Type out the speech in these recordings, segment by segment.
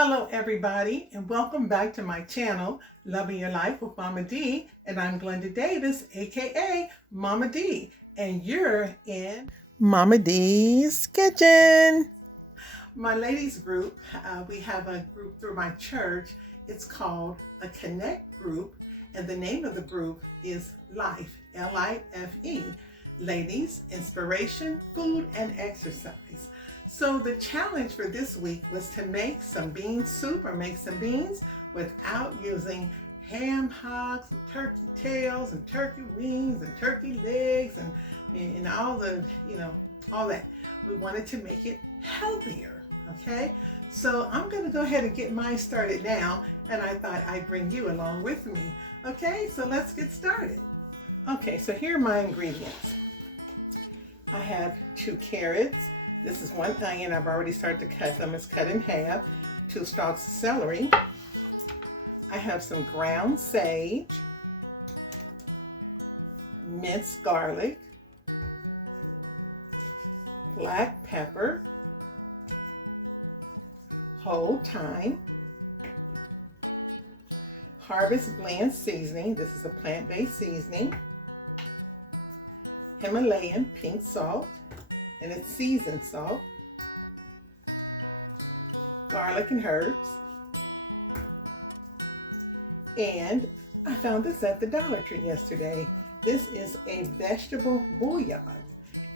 Hello everybody, and welcome back to my channel, Loving Your Life with Mama D. And I'm Glenda Davis, aka Mama D. And you're in Mama D's Kitchen. My ladies group, we have a group through my church. It's called a Connect group. And the name of the group is Life, L-I-F-E. Ladies, Inspiration, Food, and Exercise. So the challenge for this week was to make some bean soup or make some beans without using ham hocks and turkey tails and turkey wings and turkey legs and all the, all that. We wanted to make it healthier, okay? So I'm gonna go ahead and get mine started now, and I thought I'd bring you along with me. Okay, so let's get started. Okay, so here are my ingredients. I have 2 carrots. This is 1 onion. I've already started to cut them. It's cut in half. 2 stalks of celery. I have some ground sage, minced garlic, black pepper, whole thyme, Harvest Blend seasoning. This is a plant-based seasoning. Himalayan pink salt, and it's seasoned salt, garlic and herbs, and I found this at the Dollar Tree yesterday. This is a vegetable bouillon,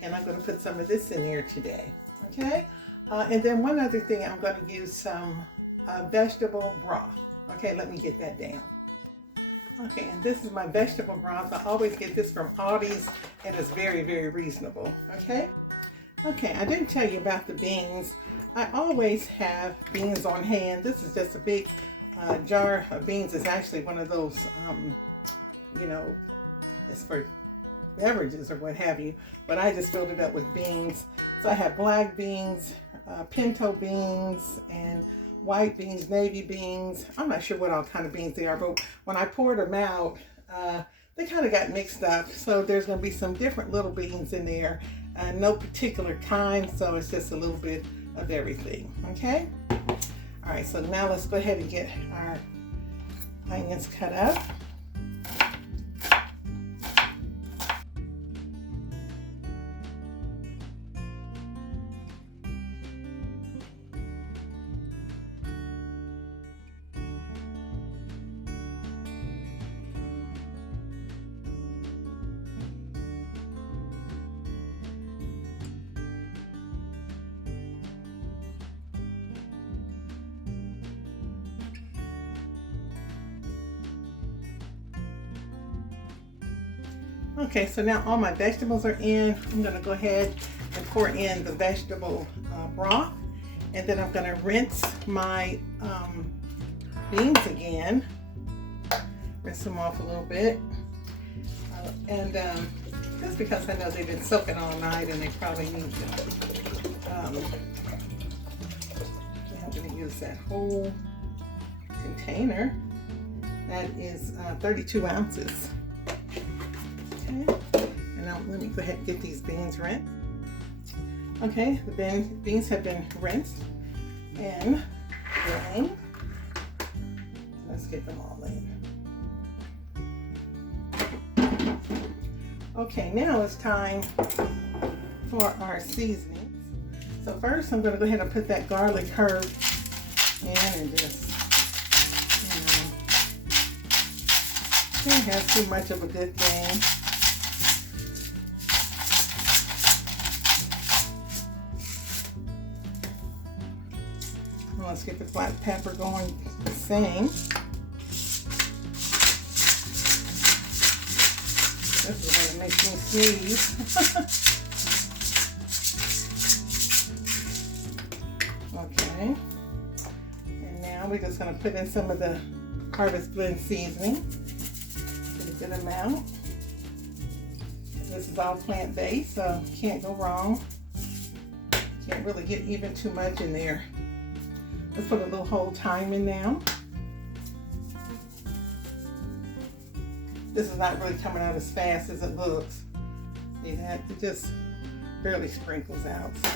and I'm going to put some of this in there today, okay? And then one other thing, I'm going to use some vegetable broth. Okay, let me get that down. Okay, and this is my vegetable broth. I always get this from Aldi's, and it's very, very reasonable, okay? Okay, I didn't tell you about the beans. I always have beans on hand. This is just a big jar of beans. It's actually one of those, it's for beverages or what have you. But I just filled it up with beans. So I have black beans, pinto beans, and white beans, navy beans. I'm not sure what all kind of beans they are, but when I poured them out, they kind of got mixed up. So there's going to be some different little beans in there. No particular kind, so it's just a little bit of everything, okay? All right, so now let's go ahead and get our onions cut up. Okay, so now all my vegetables are in. I'm going to go ahead and pour in the vegetable broth, and then I'm going to rinse my beans again. Rinse them off a little bit, and just because I know they've been soaking all night and they probably need to. I'm going to use that whole container. That is 32 ounces. And now let me go ahead and get these beans rinsed. Okay, the beans have been rinsed and drained. Let's get them all in. Okay, now it's time for our seasonings. So first I'm going to go ahead and put that garlic herb in and just, can't have too much of a good thing. Let's get the black pepper going the same. This is going to make me sneeze. Okay. And now we're just going to put in some of the Harvest Blend seasoning. A good amount. This is all plant-based, so can't go wrong. Can't really get even too much in there. Let's put a little whole thyme in now. This is not really coming out as fast as it looks. See that? It just barely sprinkles out. So.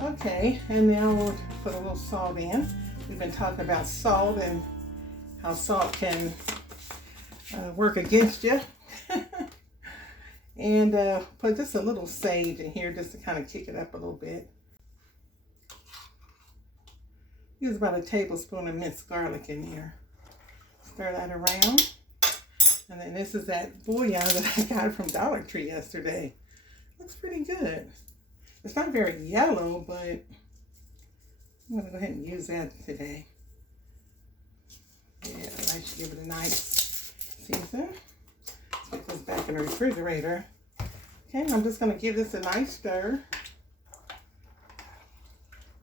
Okay, and now we'll put a little salt in. We've been talking about salt and how salt can work against you. And put just a little sage in here just to kind of kick it up a little bit. Use about a tablespoon of minced garlic in there. Stir that around. And then this is that bouillon that I got from Dollar Tree yesterday. Looks pretty good. It's not very yellow, but I'm going to go ahead and use that today. Yeah, I should give it a nice season. Put this back in the refrigerator. Okay, I'm just going to give this a nice stir.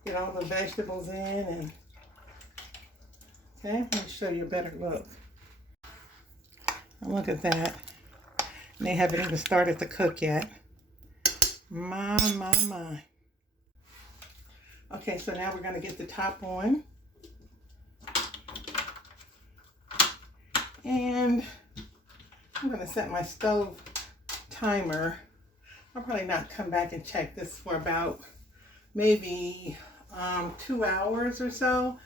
Get all the vegetables in and okay, let me show you a better look. Look at that. And they haven't even started to cook yet. My. Okay, so now we're going to get the top on. And I'm going to set my stove timer. I'll probably not come back and check this for about maybe 2 hours or so.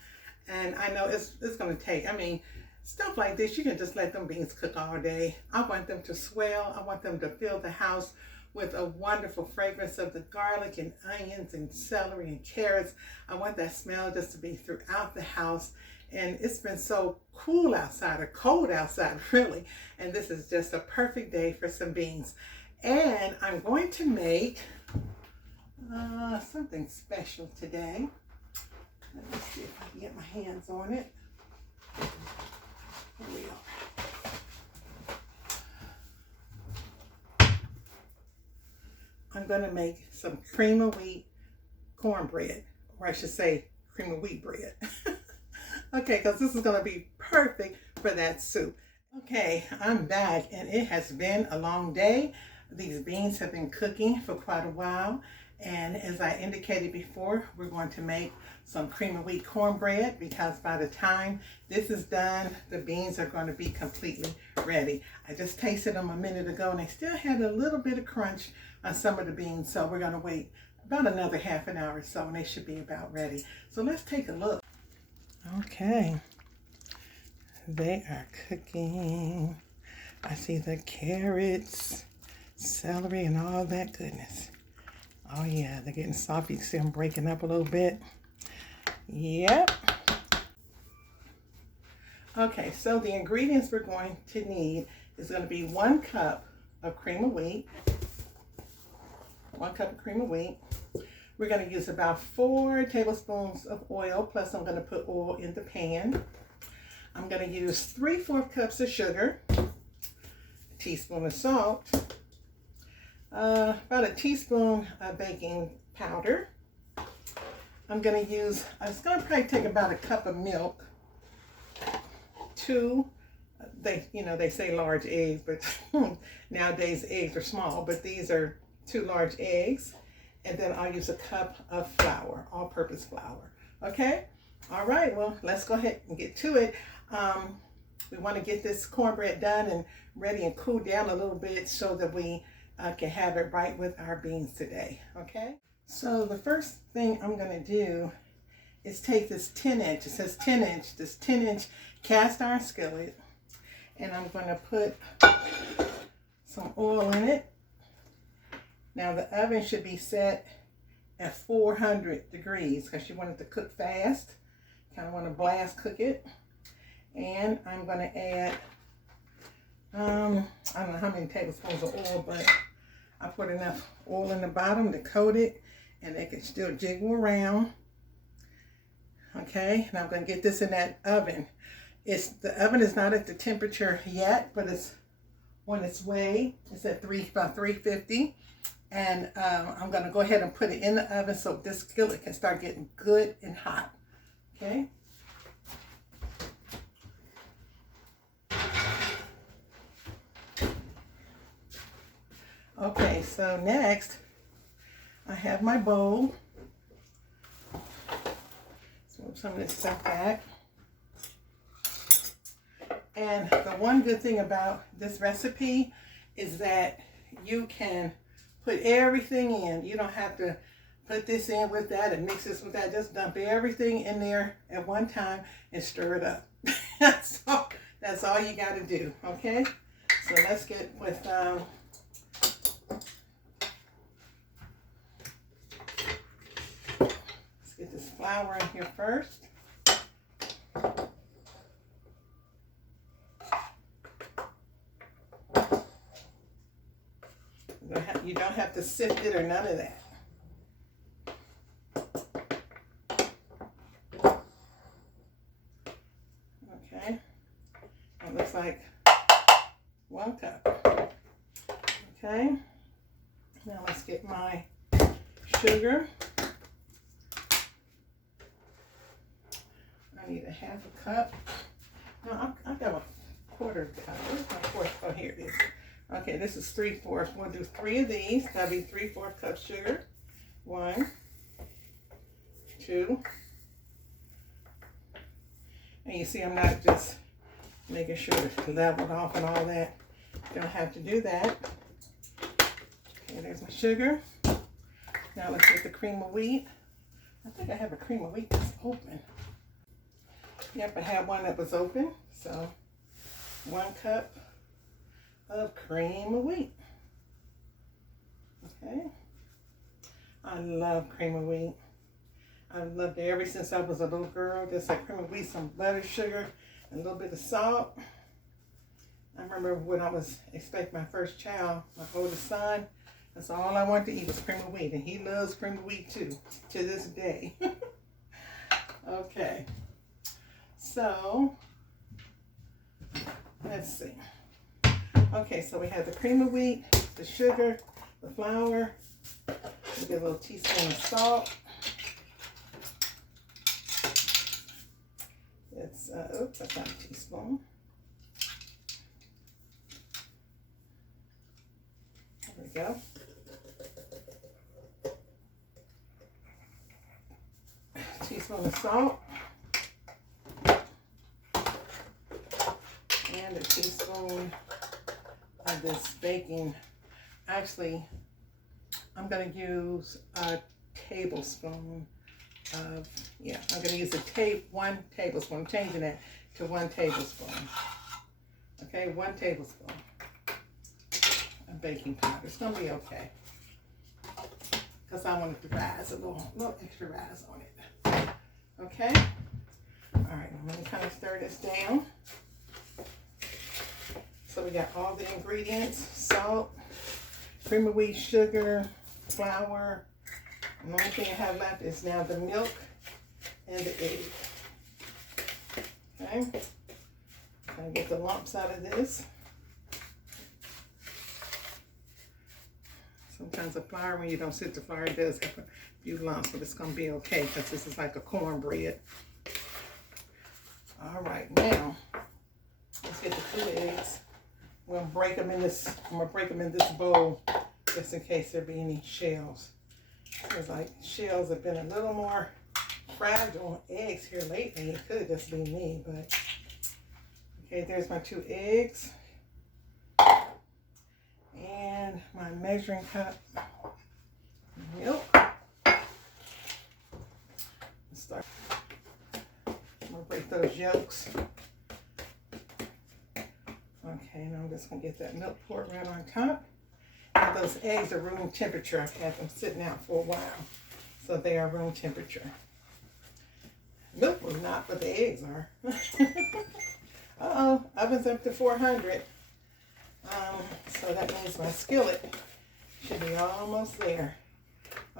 And I know it's going to take, I mean, stuff like this, you can just let them beans cook all day. I want them to swell. I want them to fill the house with a wonderful fragrance of the garlic and onions and celery and carrots. I want that smell just to be throughout the house. And it's been so cool outside, or cold outside really. And this is just a perfect day for some beans. And I'm going to make something special today. Let me see if I can get my hands on it. Here we are. I'm going to make some cream of wheat cornbread, or I should say cream of wheat bread. Okay, because this is going to be perfect for that soup. Okay, I'm back and it has been a long day. These beans have been cooking for quite a while. And as I indicated before, we're going to make some cream of wheat cornbread because by the time this is done, the beans are going to be completely ready. I just tasted them a minute ago and they still had a little bit of crunch on some of the beans. So we're going to wait about another half an hour or so and they should be about ready. So let's take a look. Okay, they are cooking. I see the carrots, celery, and all that goodness. Oh yeah, they're getting soft. You can see them breaking up a little bit. Yep. Okay, so the ingredients we're going to need is going to be 1 cup of cream of wheat. 1 cup of cream of wheat. We're going to use about 4 tablespoons of oil, plus I'm going to put oil in the pan. I'm going to use 3/4 cups of sugar, a teaspoon of salt, about a teaspoon of baking powder. I'm going to use, it's going to probably take about a cup of milk, 2, they say large eggs, but nowadays eggs are small, but these are 2 large eggs. And then I'll use a cup of flour, all-purpose flour. Okay? All right, well, let's go ahead and get to it. We want to get this cornbread done and ready and cool down a little bit so that we can have it right with our beans today. Okay? So the first thing I'm going to do is take this 10-inch, it says 10-inch, this 10-inch cast iron skillet, and I'm going to put some oil in it. Now the oven should be set at 400 degrees because you want it to cook fast. Kind of want to blast cook it. And I'm going to add, I don't know how many tablespoons of oil, but I put enough oil in the bottom to coat it and it can still jiggle around. Okay, and I'm going to get this in that oven. The oven is not at the temperature yet, but it's on its way. It's at about 350. And I'm going to go ahead and put it in the oven so this skillet can start getting good and hot. Okay. Okay, so next I have my bowl. Let's move some of this stuff back. And the one good thing about this recipe is that you can put everything in. You don't have to put this in with that and mix this with that. Just dump everything in there at one time and stir it up. That's all you got to do, okay? So let's get with let's get this flour in here first. You don't have to sift it or none of that. Okay, it looks like 1 cup. Okay, now let's get my sugar. I need a 1/2 cup. No, I got a 1/4 cup. Where's my 1/4? Oh, here it is. Okay, this is 3/4. We'll do 3 of these. That'll be 3/4 cup sugar. 1, 2. And you see, I'm not just making sure it's leveled off and all that. Don't have to do that. Okay, there's my sugar. Now let's get the cream of wheat. I think I have a cream of wheat that's open. Yep, I have one that was open. So 1 cup of cream of wheat. Okay. I love cream of wheat. I've loved it ever since I was a little girl. Just like cream of wheat, some butter, sugar, and a little bit of salt. I remember when I was expecting my first child, my oldest son, that's all I wanted to eat was cream of wheat. And he loves cream of wheat too, to this day. Okay. So, let's see. Okay, so we have the cream of wheat, the sugar, the flour. We get a little teaspoon of salt. It's, oops, that's not a teaspoon. There we go. Teaspoon of salt. And a teaspoon of this baking. Actually, I'm going to use a tablespoon of, I'm going to use 1 tablespoon. I'm changing that to 1 tablespoon. Okay, 1 tablespoon of baking powder. It's going to be okay. Because I want it to rise a little extra rise on it. Okay? All right, I'm going to kind of stir this down. So we got all the ingredients: salt, cream of wheat, sugar, flour. And the only thing I have left is now the milk and the egg. Okay, I'm gonna get the lumps out of this. Sometimes the flour, when you don't sift the flour, it does have a few lumps, but it's gonna be okay because this is like a cornbread. All right, now let's get the 2 eggs. I'm gonna break them in this. I'm gonna break them in this bowl, just in case there be any shells. It's like shells have been a little more fragile eggs here lately. It could just be me, but okay. There's my 2 eggs and my measuring cup of milk. Let's start. I'm gonna break those yolks. Okay, and I'm just going to get that milk poured right on top. And those eggs are room temperature. I've had them sitting out for a while, so they are room temperature. Milk was not, but the eggs are. Uh-oh, oven's up to 400. So that means my skillet should be almost there.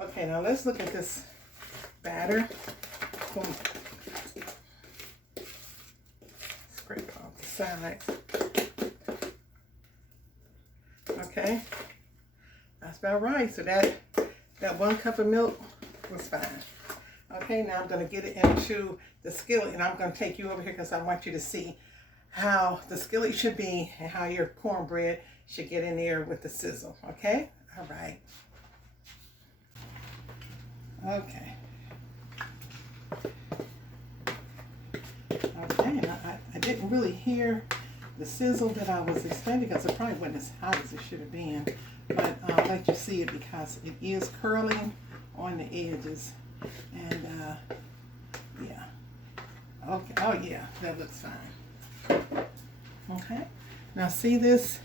Okay, now let's look at this batter. Boom. Scrape off the sides. Okay, that's about right. So that 1 cup of milk was fine. Okay, now I'm going to get it into the skillet, and I'm going to take you over here because I want you to see how the skillet should be and how your cornbread should get in there with the sizzle. Okay, all right. Okay. Okay, and I didn't really hear the sizzle that I was expecting because it probably wasn't as hot as it should have been. But I'll let you see it because it is curling on the edges. And yeah. Okay. Oh yeah, that looks fine. Okay. Now see this?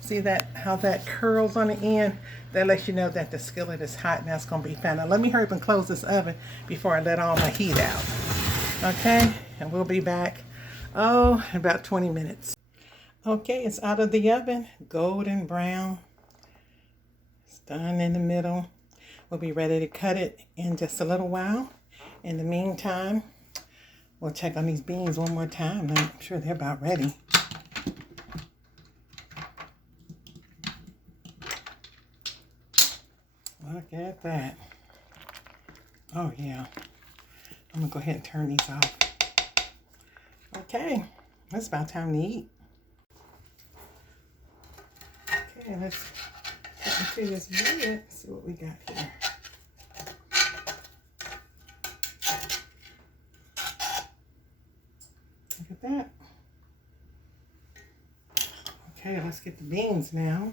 See that how that curls on the end? That lets you know that the skillet is hot and that's going to be fine. Now let me hurry up and close this oven before I let all my heat out. Okay, and we'll be back, oh, in about 20 minutes. Okay, it's out of the oven, golden brown. It's done in the middle. We'll be ready to cut it in just a little while. In the meantime, we'll check on these beans one more time. I'm sure they're about ready. Look at that. Oh yeah. I'm gonna go ahead and turn these off. Okay, it's about time to eat. Okay, let's get into this bread. See what we got here. Look at that. Okay, let's get the beans now.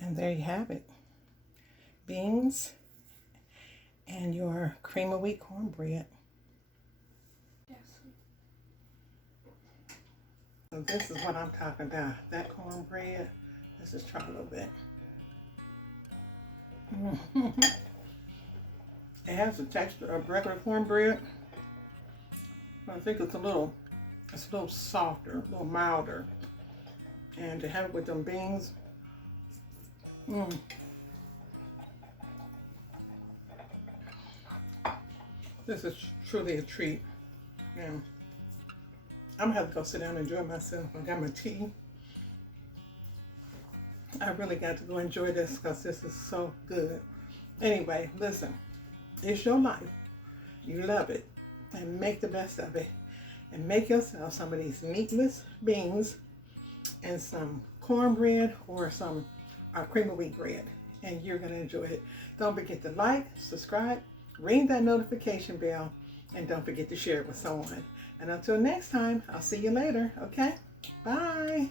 And there you have it. Beans and your cream of wheat cornbread. Yes. So this is what I'm talking about. That cornbread. Let's just try a little bit. It has the texture of regular cornbread. But I think it's a little softer, a little milder. And to have it with them beans. This is truly a treat. Now, I'm gonna have to go sit down and enjoy myself. I got my tea. I really got to go enjoy this because this is so good. Anyway, listen, it's your life. You love it. And make the best of it. And make yourself some of these meatless beans and some cornbread or some cream of wheat bread, and you're going to enjoy it. Don't forget to like, subscribe, ring that notification bell, and don't forget to share it with someone. And until next time, I'll see you later. Okay? Bye.